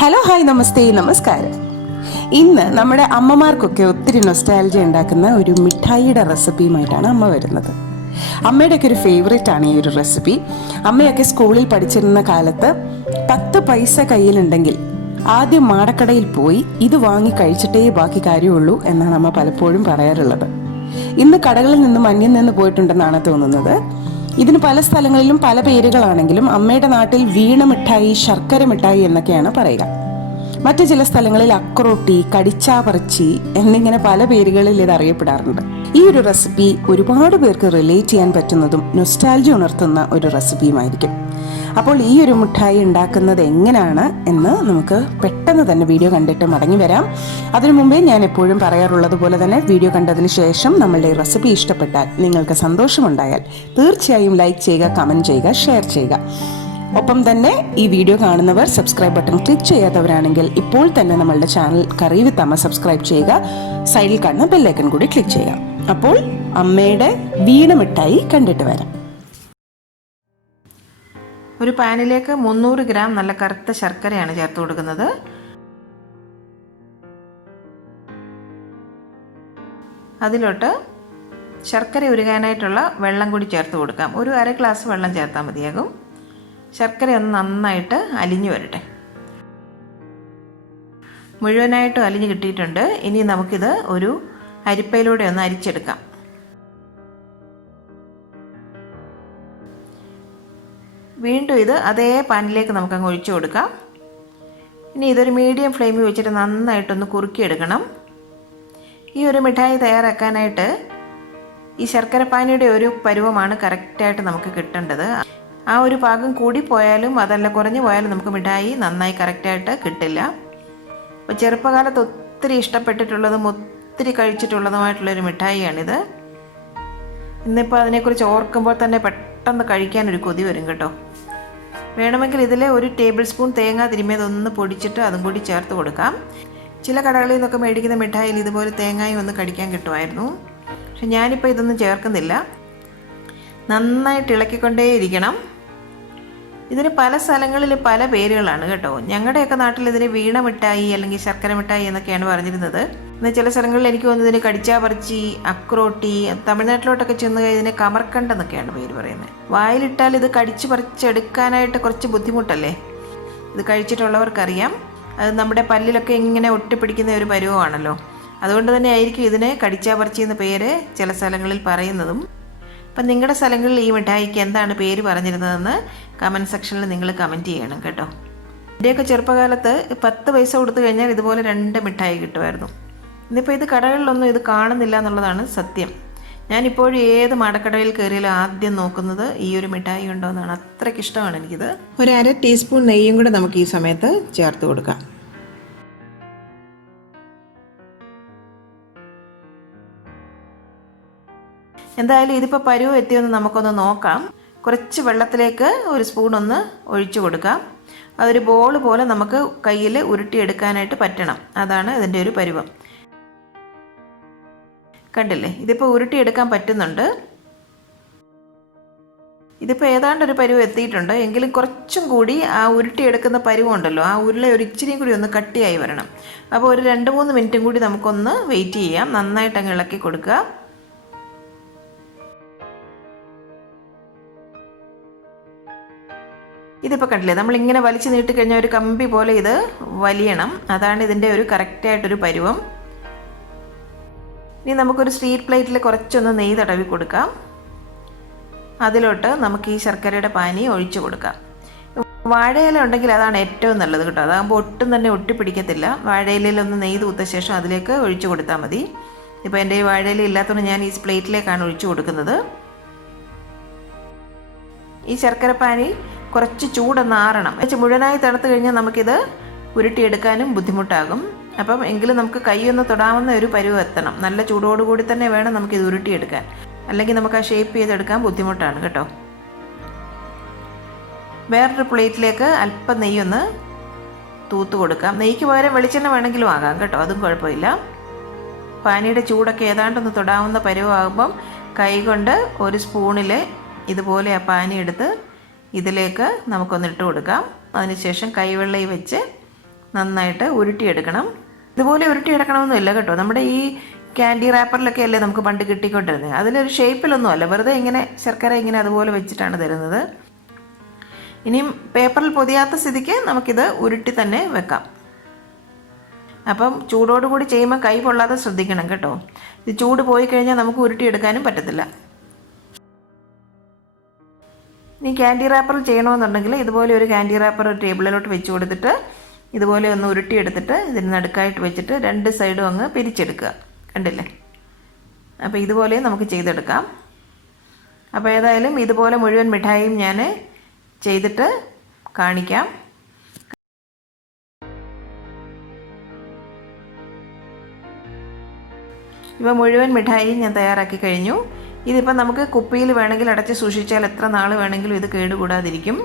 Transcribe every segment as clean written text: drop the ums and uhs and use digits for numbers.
Hello hi നമസ്തേ നമസ്കാരം. ഇന്ന് നമ്മുടെ അമ്മമാർക്കൊക്കെ ഒത്തിരി നൊസ്റ്റാൾജിയ ഉണ്ടാക്കുന്ന ഒരു മിഠായിയുടെ റെസിപ്പിയുമായിട്ടാണ് അമ്മ വരുന്നത്. അമ്മയുടെയൊക്കെ ഒരു ഫേവറേറ്റ് ആണ് ഈ ഒരു റെസിപ്പി. അമ്മയൊക്കെ സ്കൂളിൽ പഠിച്ചിരുന്ന കാലത്ത് 10 പൈസ കയ്യിലുണ്ടെങ്കിൽ ആദ്യം മാടക്കടയിൽ പോയി ഇത് വാങ്ങി കഴിച്ചിട്ടേ ബാക്കി കാര്യമുള്ളൂ എന്നാണ് അമ്മ പലപ്പോഴും പറയാറുള്ളത്. ഇന്ന് കടകളിൽ നിന്നും അന്യം നിന്ന് പോയിട്ടുണ്ടെന്നാണ് തോന്നുന്നത്. ഇതിന് പല സ്ഥലങ്ങളിലും പല പേരുകളാണെങ്കിലും അമ്മയുടെ നാട്ടിൽ വീണ മിഠായി, ശർക്കര മിഠായി എന്നൊക്കെയാണ് പറയുക. മറ്റു ചില സ്ഥലങ്ങളിൽ അക്രോട്ടി, കടിച്ചാപറിച്ചി എന്നിങ്ങനെ പല പേരുകളിൽ ഇത് അറിയപ്പെടാറുണ്ട്. ഈ ഒരു റെസിപ്പി ഒരുപാട് പേർക്ക് റിലേറ്റ് ചെയ്യാൻ പറ്റുന്നതും നൊസ്റ്റാൾജി ഉണർത്തുന്ന ഒരു റെസിപ്പിയുമായിരിക്കും. അപ്പോൾ ഈ ഒരു മിഠായി ഉണ്ടാക്കുന്നത് എങ്ങനെയാണ് എന്ന് നമുക്ക് പെട്ടെന്ന് തന്നെ വീഡിയോ കണ്ടിട്ട് മടങ്ങി വരാം. അതിനു മുമ്പേ ഞാൻ എപ്പോഴും പറയാറുള്ളത് പോലെ തന്നെ വീഡിയോ കണ്ടതിന് ശേഷം നമ്മളുടെ റെസിപ്പി ഇഷ്ടപ്പെട്ടാൽ, നിങ്ങൾക്ക് സന്തോഷമുണ്ടായാൽ തീർച്ചയായും ലൈക്ക് ചെയ്യുക, കമൻറ്റ് ചെയ്യുക, ഷെയർ ചെയ്യുക. ഒപ്പം തന്നെ ഈ വീഡിയോ കാണുന്നവർ സബ്സ്ക്രൈബ് ബട്ടൺ ക്ലിക്ക് ചെയ്യാത്തവരാണെങ്കിൽ ഇപ്പോൾ തന്നെ നമ്മളുടെ ചാനൽ കറി വിത്ത് അമ്മ സബ്സ്ക്രൈബ് ചെയ്യുക. സൈഡിൽ കാണുന്ന ബെല്ലൈക്കൺ കൂടി ക്ലിക്ക് ചെയ്യുക. അപ്പോൾ അമ്മയുടെ വീണ മിഠായി കണ്ടിട്ട് വരാം. ഒരു പാനിലേക്ക് 300 ഗ്രാം നല്ല കറുത്ത ശർക്കരയാണ് ചേർത്ത് കൊടുക്കുന്നത്. അതിലോട്ട് ശർക്കര ഉരുകാനായിട്ടുള്ള വെള്ളം കൂടി ചേർത്ത് കൊടുക്കാം. ഒരു അര ഗ്ലാസ് വെള്ളം ചേർത്താൽ മതിയാകും. ശർക്കര ഒന്ന് നന്നായിട്ട് അലിഞ്ഞു വരട്ടെ. മുഴുവനായിട്ടും അലിഞ്ഞ് കിട്ടിയിട്ടുണ്ട്. ഇനി നമുക്കിത് ഒരു അരിപ്പയിലൂടെ ഒന്ന് അരിച്ചെടുക്കാം. വീണ്ടും ഇത് അതേ പാനിലേക്ക് നമുക്കങ്ങ് ഒഴിച്ചു കൊടുക്കാം. ഇനി ഇതൊരു മീഡിയം ഫ്ലെയിമിൽ വെച്ചിട്ട് നന്നായിട്ടൊന്ന് കുറുക്കിയെടുക്കണം. ഈ ഒരു മിഠായി തയ്യാറാക്കാനായിട്ട് ഈ ശർക്കര പാനിയുടെ ഒരു പരുവമാണ് കറക്റ്റായിട്ട് നമുക്ക് കിട്ടേണ്ടത്. ആ ഒരു പാകം കൂടി പോയാലും അതല്ല കുറഞ്ഞു പോയാലും നമുക്ക് മിഠായി നന്നായി കറക്റ്റായിട്ട് കിട്ടില്ല. അപ്പോൾ ചെറുപ്പകാലത്ത് ഒത്തിരി ഇഷ്ടപ്പെട്ടിട്ടുള്ളതും ഒത്തിരി കഴിച്ചിട്ടുള്ളതുമായിട്ടുള്ളൊരു മിഠായിയാണിത്. ഇന്നിപ്പോൾ അതിനെക്കുറിച്ച് ഓർക്കുമ്പോൾ തന്നെ പെട്ടെന്ന് കഴിക്കാനൊരു കൊതി വരും കേട്ടോ. വേണമെങ്കിൽ ഇതിൽ 1 ടേബിൾ സ്പൂൺ തേങ്ങ തിരുമ്മിയതൊന്ന് പൊടിച്ചിട്ട് അതും കൂടി ചേർത്ത് കൊടുക്കാം. ചില കടകളിൽ നിന്നൊക്കെ മേടിക്കുന്ന മിഠായിൽ ഇതുപോലെ തേങ്ങയും ഒന്ന് കടിക്കാൻ കിട്ടുമായിരുന്നു. പക്ഷെ ഞാനിപ്പോൾ ഇതൊന്നും ചേർക്കുന്നില്ല. നന്നായിട്ട് ഇളക്കിക്കൊണ്ടേയിരിക്കണം. ഇതിന് പല സ്ഥലങ്ങളിൽ പല പേരുകളാണ് കേട്ടോ. ഞങ്ങളുടെയൊക്കെ നാട്ടിൽ ഇതിന് വീണ മിഠായി അല്ലെങ്കിൽ ശർക്കര മിഠായി എന്നൊക്കെയാണ് പറഞ്ഞിരുന്നത്. എന്നാൽ ചില സ്ഥലങ്ങളിൽ എനിക്ക് തോന്നുന്നത് ഇതിന് കടിച്ചാപറിച്ചി, അക്രോട്ടി, തമിഴ്നാട്ടിലോട്ടൊക്കെ ചെന്ന് ഇതിന് കമർക്കണ്ട് എന്നൊക്കെയാണ് പേര് പറയുന്നത്. വായിലിട്ടാൽ ഇത് കടിച്ച് പറിച്ചെടുക്കാനായിട്ട് കുറച്ച് ബുദ്ധിമുട്ടല്ലേ. ഇത് കഴിച്ചിട്ടുള്ളവർക്കറിയാം. അത് നമ്മുടെ പല്ലിലൊക്കെ ഇങ്ങനെ ഒട്ടിപ്പിടിക്കുന്ന ഒരു പരുവമാണല്ലോ. അതുകൊണ്ട് തന്നെ ആയിരിക്കും ഇതിന് കടിച്ചാപറിച്ചി എന്ന പേര് ചില സ്ഥലങ്ങളിൽ പറയുന്നതും. അപ്പം നിങ്ങളുടെ സ്ഥലങ്ങളിൽ ഈ മിഠായിക്ക് എന്താണ് പേര് പറഞ്ഞിരുന്നതെന്ന് കമൻറ്റ് സെക്ഷനിൽ നിങ്ങൾ കമൻറ്റ് ചെയ്യണം കേട്ടോ. എൻ്റെയൊക്കെ ചെറുപ്പകാലത്ത് 10 പൈസ കൊടുത്തു കഴിഞ്ഞാൽ ഇതുപോലെ 2 മിഠായി കിട്ടുമായിരുന്നു. ഇന്നിപ്പോൾ ഇത് കടകളിലൊന്നും ഇത് കാണുന്നില്ല എന്നുള്ളതാണ് സത്യം. ഞാനിപ്പോഴും ഏത് മാടക്കടയിൽ കയറിയാലും ആദ്യം നോക്കുന്നത് ഈ ഒരു മിഠായി ഉണ്ടോ എന്നാണ്. അത്രയ്ക്ക് ഇഷ്ടമാണ് എനിക്കിത്. ഒരു അര ടീസ്പൂൺ നെയ്യും കൂടെ നമുക്ക് ഈ സമയത്ത് ചേർത്ത് കൊടുക്കാം. എന്തായാലും ഇതിപ്പോൾ പരുവ് എത്തിയൊന്ന് നമുക്കൊന്ന് നോക്കാം. കുറച്ച് വെള്ളത്തിലേക്ക് 1 സ്പൂൺ ഒന്ന് ഒഴിച്ചു കൊടുക്കാം. അതൊരു ബോൾ പോലെ നമുക്ക് കയ്യിൽ ഉരുട്ടിയെടുക്കാനായിട്ട് പറ്റണം. അതാണ് ഇതിൻ്റെ ഒരു പരുവം. കണ്ടില്ലേ, ഇതിപ്പോൾ ഉരുട്ടിയെടുക്കാൻ പറ്റുന്നുണ്ട്. ഇതിപ്പോൾ ഏതാണ്ടൊരു പരുവ് എത്തിയിട്ടുണ്ട്. എങ്കിലും കുറച്ചും കൂടി ആ ഉരുട്ടിയെടുക്കുന്ന പരുവുണ്ടല്ലോ, ആ ഉരുള ഒരു ഇച്ചിരിയും കൂടി ഒന്ന് കട്ടിയായി വരണം. അപ്പോൾ ഒരു 2-3 മിനിറ്റും കൂടി നമുക്കൊന്ന് വെയിറ്റ് ചെയ്യാം. നന്നായിട്ട് അങ്ങ് ഇളക്കി കൊടുക്കുക. ഇതിപ്പോൾ കണ്ടില്ലേ, നമ്മളിങ്ങനെ വലിച്ചു നീട്ടിക്കഴിഞ്ഞാൽ ഒരു കമ്പി പോലെ ഇത് വലിയണം. അതാണ് ഇതിൻ്റെ ഒരു കറക്റ്റായിട്ടൊരു പരുവം. ഇനി നമുക്കൊരു സ്റ്റീൽ പ്ലേറ്റിൽ കുറച്ചൊന്ന് നെയ്യ് തടവി കൊടുക്കാം. അതിലോട്ട് നമുക്ക് ഈ ശർക്കരയുടെ പാനി ഒഴിച്ചു കൊടുക്കാം. വാഴയില ഉണ്ടെങ്കിൽ അതാണ് ഏറ്റവും നല്ലത് കേട്ടോ. അതാകുമ്പോൾ ഒട്ടും തന്നെ ഒട്ടിപ്പിടിക്കത്തില്ല. വാഴയിലൊന്ന് നെയ്യ് തൂത്ത ശേഷം അതിലേക്ക് ഒഴിച്ചു കൊടുത്താൽ മതി. ഇപ്പോൾ എൻ്റെ ഈ വാഴയില ഇല്ലാത്തതുകൊണ്ട് ഞാൻ ഈ പ്ലേറ്റിലേക്കാണ് ഒഴിച്ചു കൊടുക്കുന്നത്. ഈ ശർക്കര പാനി കുറച്ച് ചൂടൊന്ന് ആറണം. മുഴുവനായി തണുത്ത് കഴിഞ്ഞാൽ നമുക്കിത് ഉരുട്ടിയെടുക്കാനും ബുദ്ധിമുട്ടാകും. അപ്പം എങ്കിലും നമുക്ക് കൈയൊന്ന് തൊടാവുന്ന ഒരു പരുവം എത്തണം. നല്ല ചൂടോടുകൂടി തന്നെ വേണം നമുക്കിത് ഉരുട്ടിയെടുക്കാൻ. അല്ലെങ്കിൽ നമുക്ക് ആ ഷേപ്പ് ചെയ്തെടുക്കാൻ ബുദ്ധിമുട്ടാണ് കേട്ടോ. വേറൊരു പ്ലേറ്റിലേക്ക് അല്പം നെയ്യൊന്ന് തൂത്ത് കൊടുക്കാം. നെയ്ക്ക് പകരം വെളിച്ചെണ്ണ വേണമെങ്കിലും ആകാം കേട്ടോ, അതും കുഴപ്പമില്ല. പാനിയുടെ ചൂടൊക്കെ ഏതാണ്ടൊന്ന് തൊടാവുന്ന പരുവമാകുമ്പം കൈ കൊണ്ട് 1 സ്പൂണിൽ ഇതുപോലെ ആ പാനി എടുത്ത് ഇതിലേക്ക് നമുക്കൊന്നിട്ട് കൊടുക്കാം. അതിനുശേഷം കൈവെള്ളയിൽ വെച്ച് നന്നായിട്ട് ഉരുട്ടിയെടുക്കണം. ഇതുപോലെ ഉരുട്ടിയെടുക്കണമെന്നില്ല കേട്ടോ. നമ്മുടെ ഈ ക്യാൻഡി റാപ്പറിലൊക്കെ അല്ലേ നമുക്ക് പണ്ട് കിട്ടിക്കൊണ്ടിരുന്നത്. അതിലൊരു ഷേപ്പിലൊന്നും അല്ല, വെറുതെ ഇങ്ങനെ ശർക്കര ഇങ്ങനെ അതുപോലെ വെച്ചിട്ടാണ് തരുന്നത്. ഇനിയും പേപ്പറിൽ പൊതിയാത്ത സ്ഥിതിക്ക് നമുക്കിത് ഉരുട്ടി തന്നെ വെക്കാം. അപ്പം ചൂടോടുകൂടി ചെയ്യുമ്പോൾ കൈ പൊള്ളാതെ ശ്രദ്ധിക്കണം കേട്ടോ. ഇത് ചൂട് പോയി കഴിഞ്ഞാൽ നമുക്ക് ഉരുട്ടിയെടുക്കാനും പറ്റത്തില്ല. ഇനി ക്യാൻഡി റാപ്പറിൽ ചെയ്യണമെന്നുണ്ടെങ്കിൽ ഇതുപോലെ ഒരു ക്യാൻഡി റാപ്പർ ഒരു ടേബിളിലോട്ട് വെച്ച് കൊടുത്തിട്ട് ഇതുപോലെ ഒന്ന് ഉരുട്ടിയെടുത്തിട്ട് ഇതിന് നടുക്കായിട്ട് വെച്ചിട്ട് 2 സൈഡും അങ്ങ് പിരിച്ചെടുക്കുക. കണ്ടില്ലേ? അപ്പോൾ ഇതുപോലെ നമുക്ക് ചെയ്തെടുക്കാം. അപ്പോൾ ഏതായാലും ഇതുപോലെ മുഴുവൻ മിഠായിയും ഞാൻ ചെയ്തിട്ട് കാണിക്കാം. ഇപ്പോൾ മുഴുവൻ മിഠായിയും ഞാൻ തയ്യാറാക്കി കഴിഞ്ഞു. ഇതിപ്പോൾ നമുക്ക് കുപ്പിയിൽ വേണമെങ്കിൽ അടച്ച് സൂക്ഷിച്ചാൽ എത്ര നാൾ വേണമെങ്കിലും ഇത് കേടുകൂടാതിരിക്കും.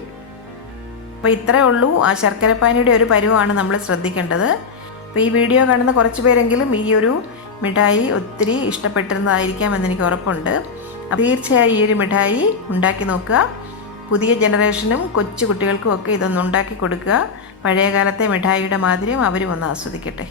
അപ്പോൾ ഇത്രയേ ഉള്ളൂ. ആ ശർക്കരപ്പാനിയുടെ ഒരു പരുവമാണ് നമ്മൾ ശ്രദ്ധിക്കേണ്ടത്. അപ്പോൾ ഈ വീഡിയോ കാണുന്ന കുറച്ച് പേരെങ്കിലും ഈ ഒരു മിഠായി ഒത്തിരി ഇഷ്ടപ്പെട്ടിരുന്നതായിരിക്കാം എന്നെനിക്ക് ഉറപ്പുണ്ട്. തീർച്ചയായും ഈ ഒരു മിഠായി ഉണ്ടാക്കി നോക്കുക. പുതിയ ജനറേഷനും കൊച്ചു കുട്ടികൾക്കും ഒക്കെ ഇതൊന്ന് ഉണ്ടാക്കി കൊടുക്കുക. പഴയകാലത്തെ മിഠായിയുടെ മാതിരിയും അവരും ഒന്ന് ആസ്വദിക്കട്ടെ.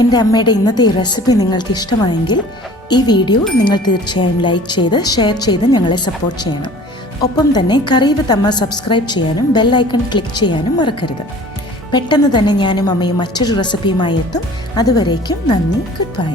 എൻ്റെ അമ്മയുടെ ഇന്നത്തെ ഈ റെസിപ്പി നിങ്ങൾക്ക് ഇഷ്ടമായെങ്കിൽ ഈ വീഡിയോ നിങ്ങൾ തീർച്ചയായും ലൈക്ക് ചെയ്ത് ഷെയർ ചെയ്ത് ഞങ്ങളെ സപ്പോർട്ട് ചെയ്യണം. ഒപ്പം തന്നെ കറി വിത്ത് അമ്മ സബ്സ്ക്രൈബ് ചെയ്യാനും ബെൽ ഐക്കൺ ക്ലിക്ക് ചെയ്യാനും മറക്കരുത്. പെട്ടെന്ന് തന്നെ ഞാനും അമ്മയും മറ്റൊരു റെസിപ്പിയുമായി എത്തും. അതുവരേക്കും നന്ദി. Good bye.